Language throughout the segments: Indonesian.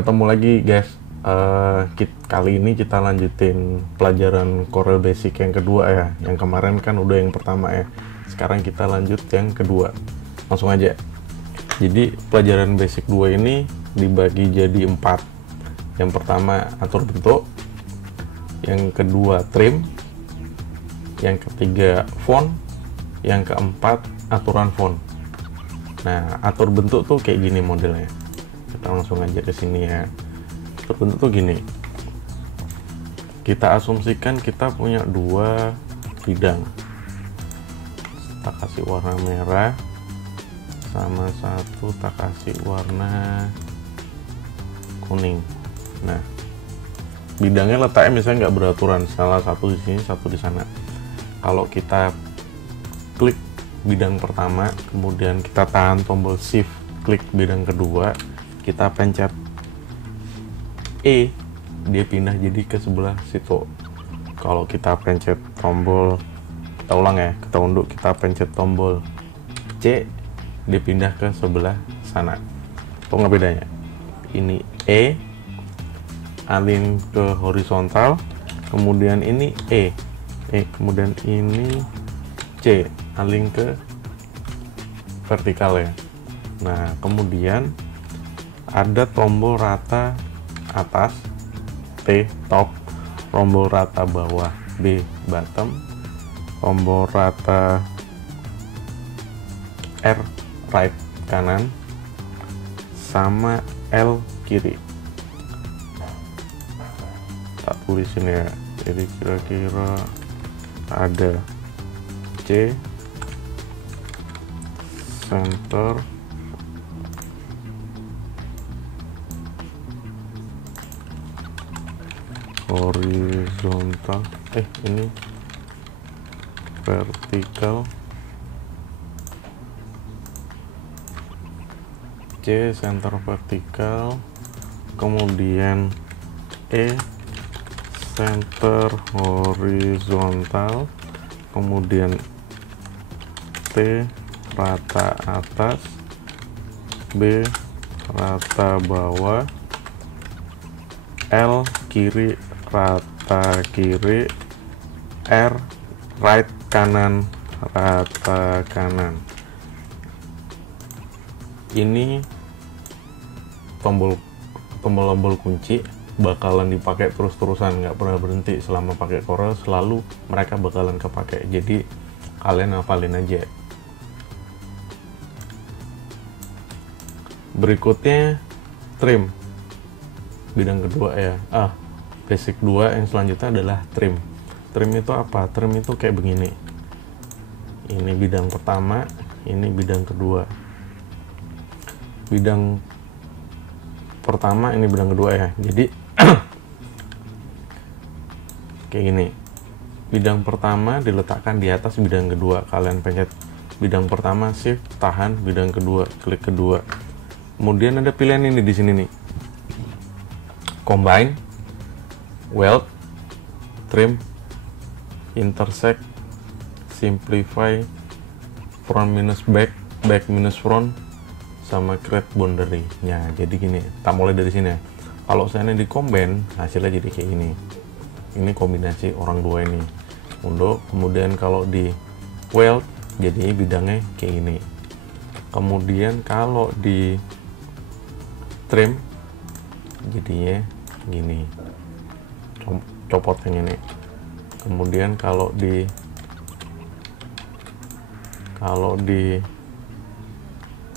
Ketemu lagi guys. Kali ini kita lanjutin pelajaran Corel Basic yang kedua ya. Yang kemarin kan udah yang pertama ya. Sekarang kita lanjut yang kedua. Langsung aja. Jadi pelajaran Basic 2 ini dibagi jadi 4. Yang pertama atur bentuk, yang kedua trim, yang ketiga font, yang keempat aturan font. Nah, atur bentuk tuh kayak gini modelnya. Kita langsung aja ke sini ya. Atur bentuk tuh gini. Kita asumsikan kita punya dua bidang. Kita kasih warna merah sama satu tak kasih warna kuning. Nah, bidangnya letaknya misalnya nggak beraturan, salah satu di sini, satu di sana. Kalau kita klik bidang pertama, kemudian kita tahan tombol shift, klik bidang kedua, kita pencet E, dia pindah jadi ke sebelah situ. Kalau kita pencet tombol, kita ulang ya, kita unduh, kita pencet tombol C, dia pindah ke sebelah sana. Tahu nggak bedanya? Ini E, alin ke horizontal, kemudian ini E, kemudian ini C, alin ke vertikal ya. Nah, kemudian ada tombol rata atas, T top, tombol rata bawah, B bottom, tombol rata R right kanan, sama L kiri. Tak tulisin ya. Jadi kira-kira ada C, center, horizontal, ini vertikal, C center vertikal, kemudian E center horizontal, kemudian T rata atas, B rata bawah, L kiri rata kiri, R right kanan rata kanan. Ini tombol kunci bakalan dipakai terus-terusan, nggak pernah berhenti selama pakai Corel, selalu mereka bakalan kepake. Jadi kalian hafalin aja. Berikutnya trim, bidang kedua ya. Basic 2 yang selanjutnya adalah trim. Trim itu apa? Trim itu kayak begini. Ini bidang pertama, ini bidang kedua. Bidang pertama, ini bidang kedua ya. Jadi kayak gini. Bidang pertama diletakkan di atas bidang kedua. Kalian pencet bidang pertama, shift, tahan, bidang kedua, klik kedua. Kemudian ada pilihan ini di sini nih. Combine, weld, trim, intersect, simplify, front minus back, back minus front, sama create boundary. Ya, jadi gini. Tak mulai dari sini ya. Kalau saya di combine, hasilnya jadi kayak gini. Ini kombinasi orang dua ini. Untuk kemudian kalau di weld, jadi bidangnya kayak gini. Kemudian kalau di trim, jadinya gini, copot yang ini. Kemudian kalau di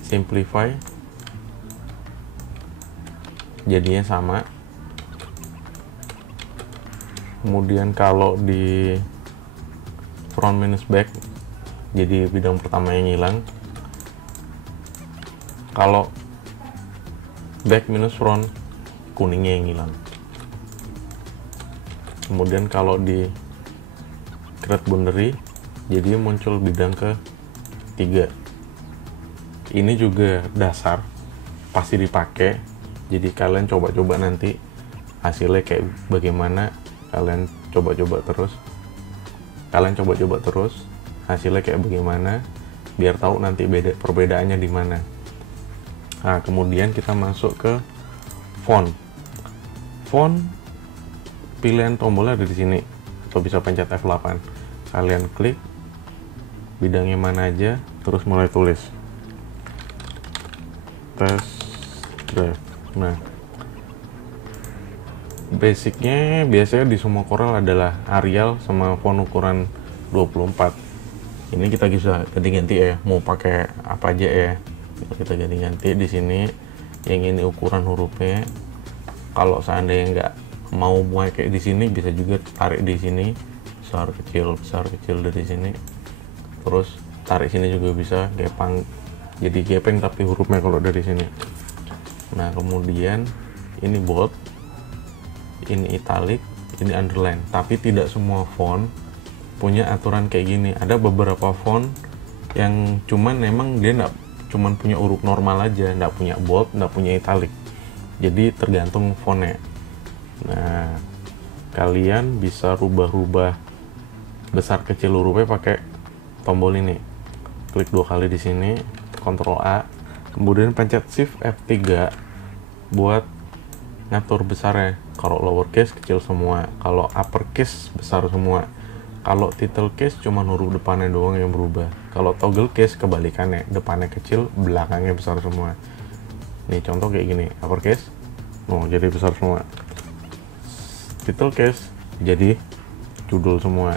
simplify, jadinya sama. Kemudian kalau di front minus back, jadi bidang pertama yang hilang. Kalau back minus front, kuningnya yang hilang. Kemudian kalau di create boundary, jadi muncul bidang ke-3. Ini juga dasar, pasti dipakai. Jadi kalian coba-coba nanti hasilnya kayak bagaimana. Kalian coba-coba terus hasilnya kayak bagaimana, biar tahu nanti perbedaannya di mana. Nah, kemudian kita masuk ke font pilihan tombolnya ada di sini, atau bisa pencet F8. Kalian klik bidangnya mana aja, terus mulai tulis test drive. Nah, basicnya biasanya di semua Corel adalah Arial sama font ukuran 24. Ini kita bisa ganti-ganti ya, mau pakai apa aja ya, kita ganti-ganti di sini. Yang ini ukuran hurufnya, kalau seandainya nggak mau pakai di sini, bisa juga tarik di sini, besar kecil dari sini, terus tarik sini juga bisa, gepang, jadi gepeng tapi hurufnya kalau dari sini. Nah, kemudian ini bold, ini italic, ini underline. Tapi tidak semua font punya aturan kayak gini. Ada beberapa font yang cuman memang dia nggak cuman punya huruf normal aja, nggak punya bold, nggak punya italic. Jadi tergantung fontnya. Nah, kalian bisa rubah-rubah besar kecil hurufnya pakai tombol ini. Klik 2 kali di sini, Ctrl A, kemudian pencet Shift F3 buat ngatur besarnya. Kalau lowercase kecil semua, kalau uppercase besar semua. Kalau title case cuma huruf depannya doang yang berubah. Kalau toggle case kebalikannya, depannya kecil, belakangnya besar semua. Nih contoh kayak gini, uppercase, oh jadi besar semua. Title case jadi judul semua,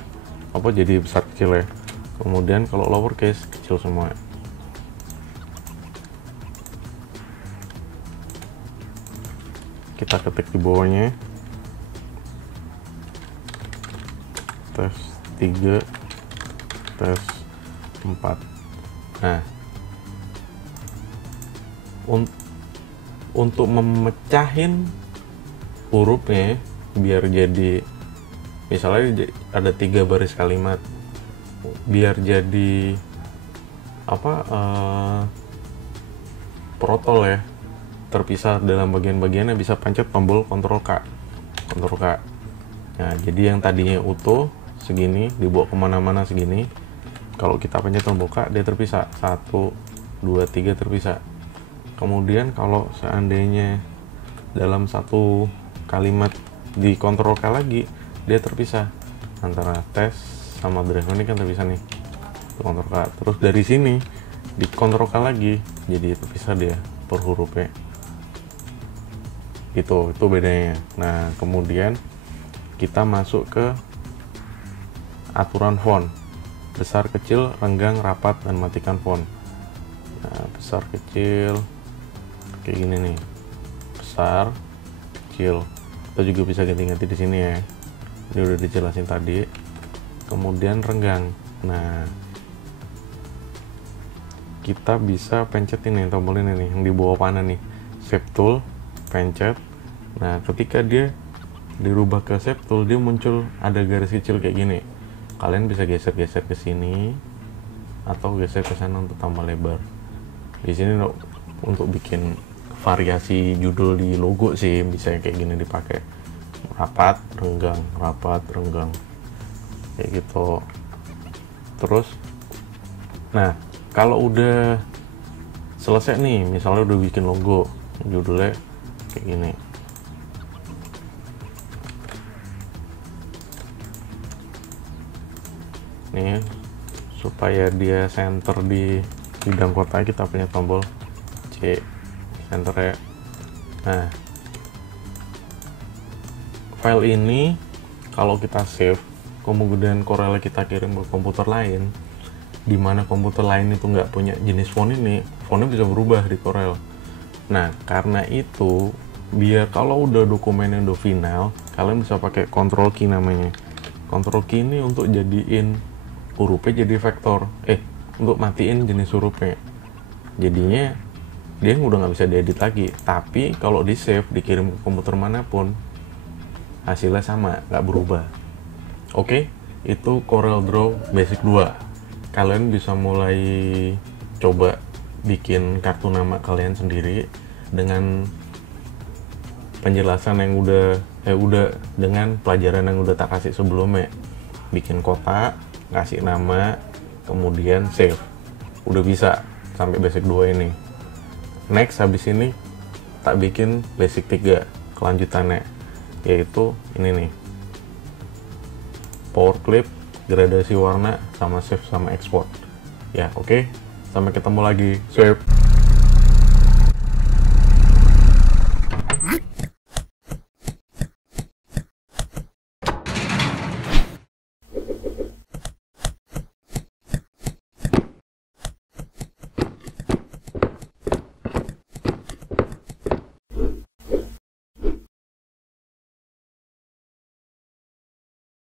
apa jadi besar kecil ya. Kemudian kalau lowercase kecil semua. Kita ketik di bawahnya tes 3, tes 4. Nah, untuk memecahin hurufnya biar jadi, misalnya ada 3 baris kalimat, biar jadi apa, protol ya, terpisah dalam bagian-bagiannya, bisa pencet tombol Ctrl K. Nah, jadi yang tadinya utuh segini dibawa kemana-mana segini, kalau kita pencet tombol K dia terpisah, 1, 2, 3 terpisah. Kemudian kalau seandainya dalam satu kalimat di Ctrl K lagi, dia terpisah antara tes sama drive. Ini kan terpisah nih, Ctrl K. Terus dari sini di Ctrl K lagi, jadi terpisah dia per hurufnya. Itu bedanya. Nah, kemudian kita masuk ke aturan font, besar kecil, renggang, rapat, dan matikan font. Nah, besar kecil kayak gini nih, besar kecil. Kita juga bisa ganti-ganti di sini ya, ini udah dijelasin tadi. Kemudian renggang. Nah, kita bisa pencet ini tombol ini nih yang di bawah panah nih, shape tool, pencet. Nah, ketika dia dirubah ke shape tool, dia muncul ada garis kecil kayak gini. Kalian bisa geser-geser ke sini atau geser ke sana untuk tambah lebar. Di sini untuk bikin variasi judul di logo sih bisa kayak gini dipakai. Rapat, renggang, kayak gitu. Terus, nah kalau udah selesai nih, misalnya udah bikin logo, judulnya kayak gini. Nih, supaya dia center di bidang kotak, kita punya tombol C, center ya. Nah, file ini kalau kita save, kemudian Corel kita kirim ke komputer lain, di mana komputer lain itu nggak punya jenis font ini, fontnya bisa berubah di Corel. Nah, karena itu, biar kalau udah dokumennya udah final, kalian bisa pakai Control Key namanya. Control Key ini untuk jadiin hurufnya jadi vektor, untuk matiin jenis hurufnya. Jadinya dia udah nggak bisa diedit lagi. Tapi kalau di save, dikirim ke komputer manapun, hasilnya sama, nggak berubah. Oke, itu Corel Draw Basic 2. Kalian bisa mulai coba bikin kartu nama kalian sendiri dengan penjelasan yang udah dengan pelajaran yang udah tak kasih sebelumnya. Bikin kotak, kasih nama, kemudian save. Udah bisa sampai basic 2 ini. Next, habis ini tak bikin basic 3 kelanjutannya, yaitu ini nih, power clip, gradasi warna, sama save sama export ya. Oke, sampai ketemu lagi, save.